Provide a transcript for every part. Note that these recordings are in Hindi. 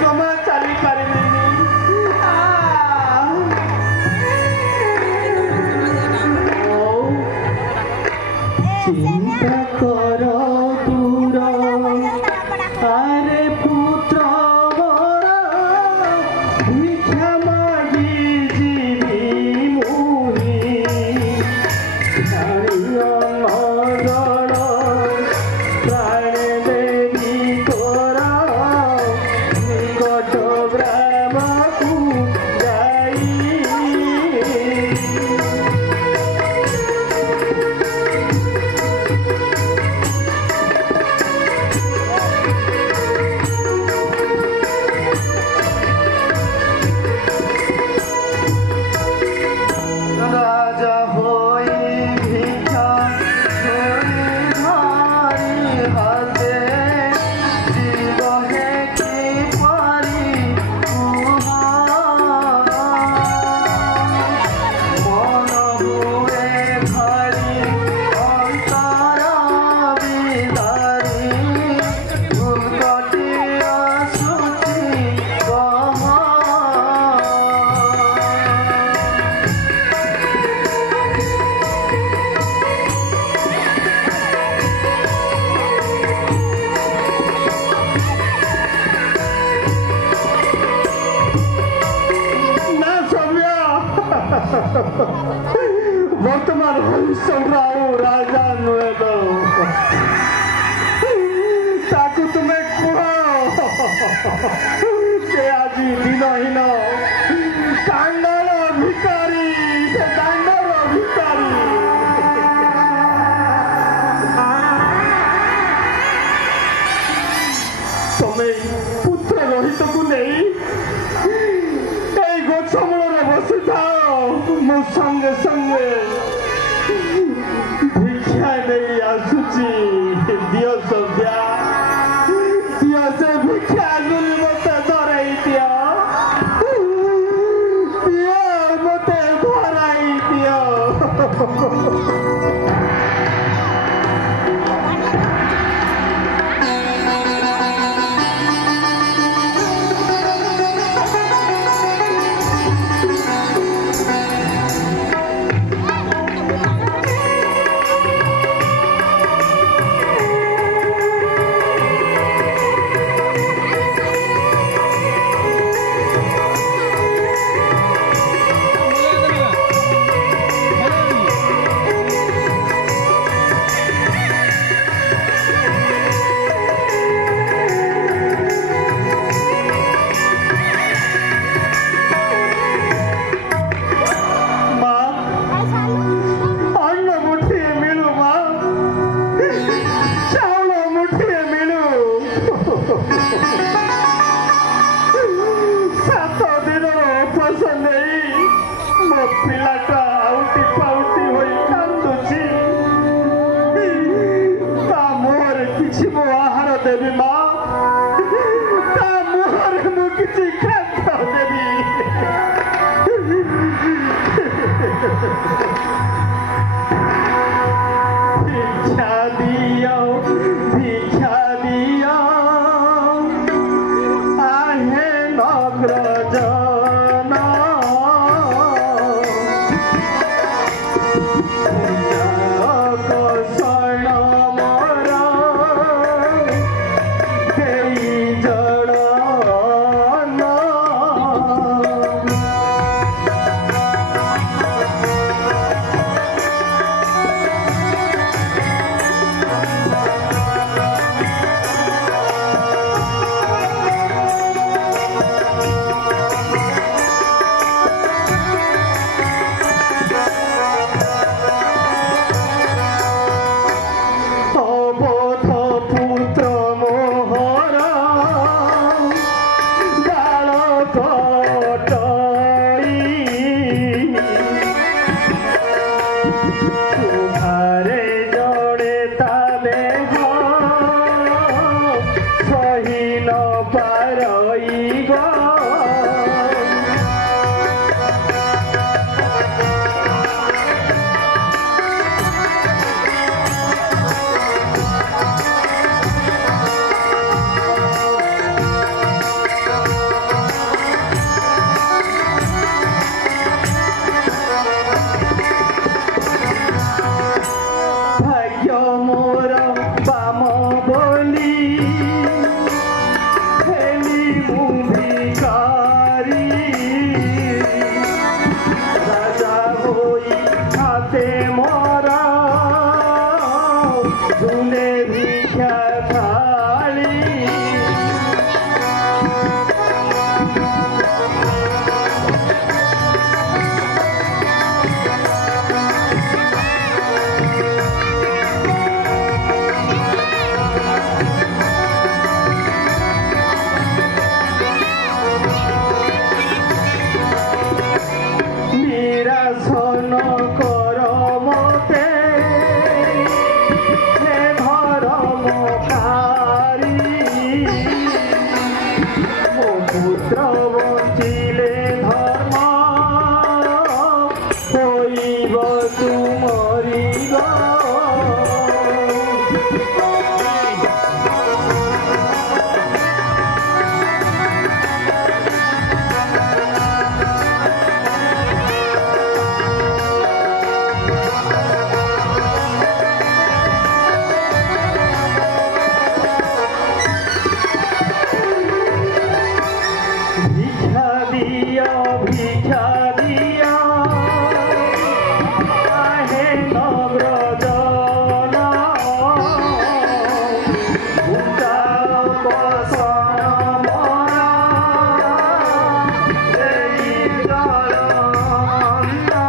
जमा चली पारिनी चिंता कर दूर अरे पुत्र भिक्षा मागी जीवी मुनि प्राण देवी तोरा निकट ब्रह्म को जाई राजा होई भिक्षा छोड़ी धारी हाथे जीव है की पारी मन हुए धारी अंतरा बिदारी भूतटी असुची कहा ना सौम्या वर्तमान भविष्य राजा नुहे तो ताकू तुम्हें कह से आज दिनहीन कांडर भिकारी से कांडर भिकारी तुम्हें पुत्र रोहित को नहीं गछ मूल बसी थाओ मो संगे संगे भिक्षा नहीं आसुची दियो सौद्या दियो से भिक्षा गुली मते धराई दियो दियो मते धराई दियो देवी माँ मुहर मुझे खाता देवी भिक्षा दियो पुत्र बंचिले धर्म होइब तुमरी गो भिक्षा दिया काहे नग्रजना उता बसन मरा देई गलन्ना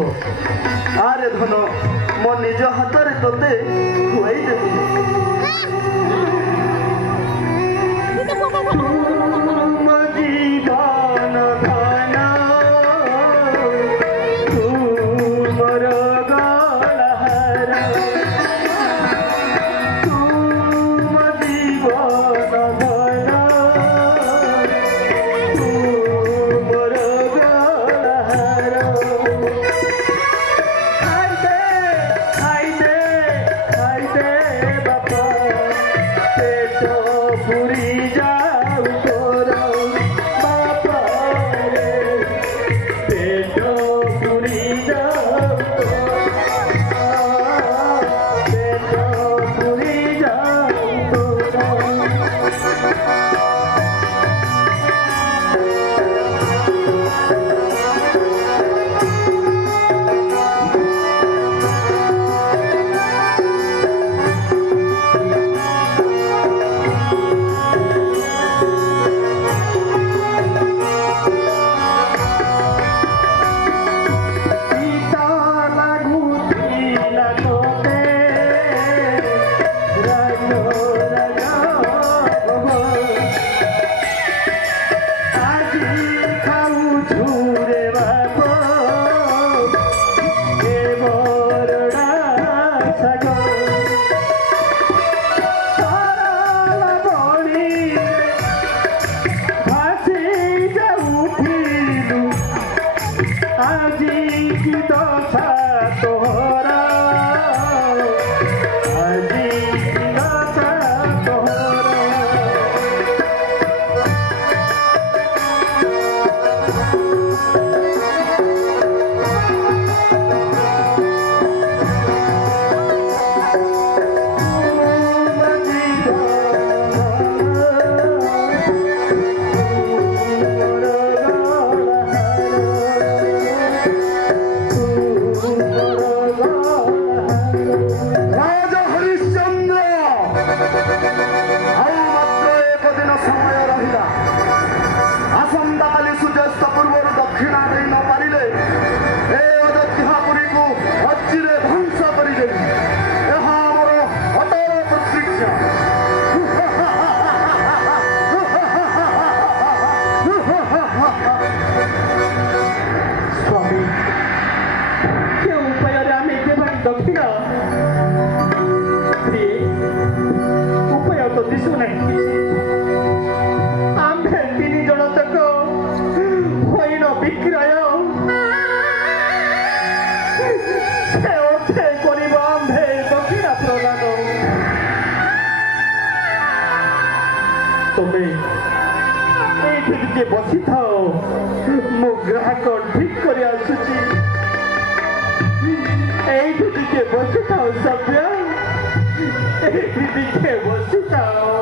आरे धन मो निज हाथ में तोते खुआई देवी जीवन धन तुमर गलहर तुम जीवन धन तुमर गलहर की दशा तोहरा आजी की दशा तोहरा दक्षिण उपाय तो दिशु नहीं आम्भे तीन जन तक होइन विक्रय से अर्थे करिब आम्भे दक्षिण प्रदान तमे एठी टिके बसी थाओ मो ग्राहक ठीक करि आसुची এইটি দিকে বসে থাও সভ্য এইটি দিকে বসে থাও